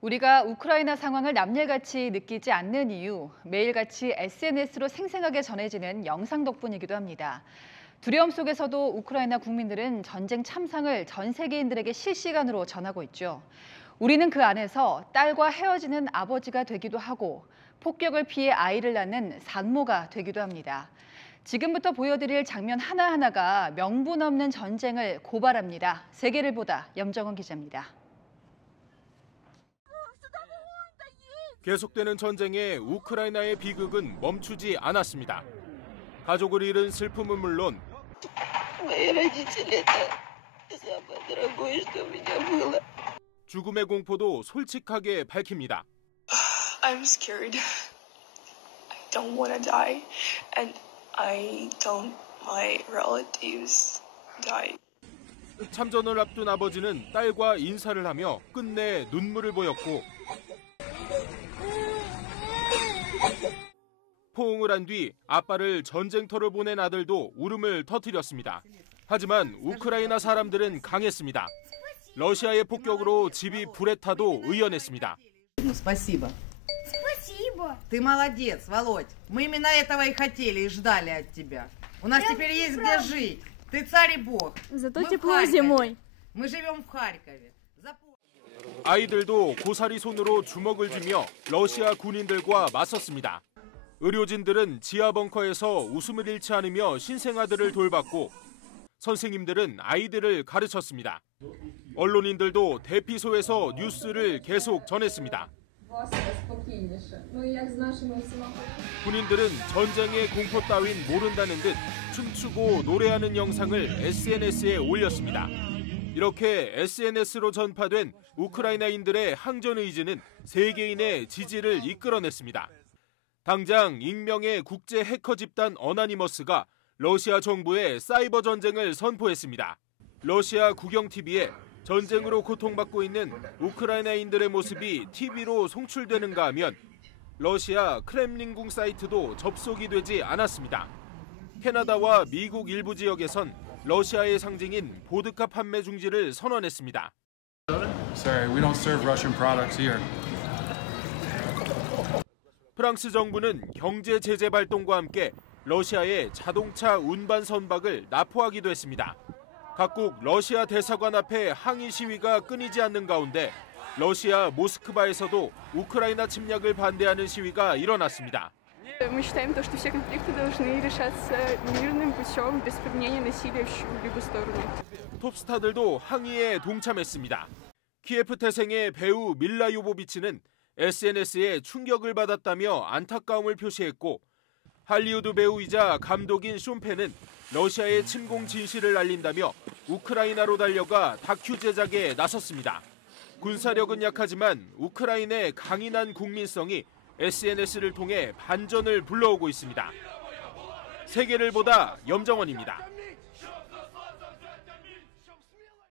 우리가 우크라이나 상황을 남일같이 느끼지 않는 이유, 매일같이 SNS로 생생하게 전해지는 영상 덕분이기도 합니다. 두려움 속에서도 우크라이나 국민들은 전쟁 참상을 전 세계인들에게 실시간으로 전하고 있죠. 우리는 그 안에서 딸과 헤어지는 아버지가 되기도 하고 폭격을 피해 아이를 낳는 산모가 되기도 합니다. 지금부터 보여드릴 장면 하나하나가 명분 없는 전쟁을 고발합니다. 세계를 보다 염정원 기자입니다. 계속되는 전쟁에 우크라이나의 비극은 멈추지 않았습니다. 가족을 잃은 슬픔은 물론 죽음의 공포도 솔직하게 밝힙니다. I'm scared. I don't want to die, and I don't want my relatives die. 참전을 앞둔 아버지는 딸과 인사를 하며 끝내 눈물을 보였고 포옹을 한 뒤 아빠를 전쟁터로 보낸 아들도 울음을 터뜨렸습니다. 하지만 우크라이나 사람들은 강했습니다. 러시아의 폭격으로 집이 불에 타도 의연했습니다. Спасибо. Ты молодец, Володь. Мы именно этого и хотели и ждали от тебя. У нас теперь есть где жить. Ты царь и бог. Зато тепло зимой. Мы живем в Харькове. 아이들도 고사리 손으로 주먹을 쥐며 러시아 군인들과 맞섰습니다. 의료진들은 지하 벙커에서 웃음을 잃지 않으며 신생아들을 돌봤고 선생님들은 아이들을 가르쳤습니다. 언론인들도 대피소에서 뉴스를 계속 전했습니다. 군인들은 전쟁의 공포 따윈 모른다는 듯 춤추고 노래하는 영상을 SNS에 올렸습니다. 이렇게 SNS로 전파된 우크라이나인들의 항전 의지는 세계인의 지지를 이끌어냈습니다. 당장 익명의 국제 해커 집단 어나니머스가 러시아 정부에 사이버 전쟁을 선포했습니다. 러시아 국영TV에 전쟁으로 고통받고 있는 우크라이나인들의 모습이 TV로 송출되는가 하면 러시아 크렘린궁 사이트도 접속이 되지 않았습니다. 캐나다와 미국 일부 지역에선 러시아의 상징인 보드카 판매 중지를 선언했습니다. Sorry, we don't serve Russian products here. 프랑스 정부는 경제 제재 발동과 함께 러시아의 자동차 운반 선박을 납포하기도 했습니다. 각국 러시아 대사관 앞에 항의 시위가 끊이지 않는 가운데 러시아 모스크바에서도 우크라이나 침략을 반대하는 시위가 일어났습니다. Мы считаем, что все конфликты должны решаться мирным путем, без применения насилия в чью-либо сторону. 톱스타들도 항의에 동참했습니다. 키예프 태생의 배우 밀라 요보비치는 SNS에 충격을 받았다며 안타까움을 표시했고 할리우드 배우이자 감독인 숀 펜은 러시아의 침공 진실을 알린다며 우크라이나로 달려가 다큐 제작에 나섰습니다. 군사력은 약하지만 우크라이나의 강인한 국민성이 SNS를 통해 반전을 불러오고 있습니다. 세계를 보다 염정원입니다.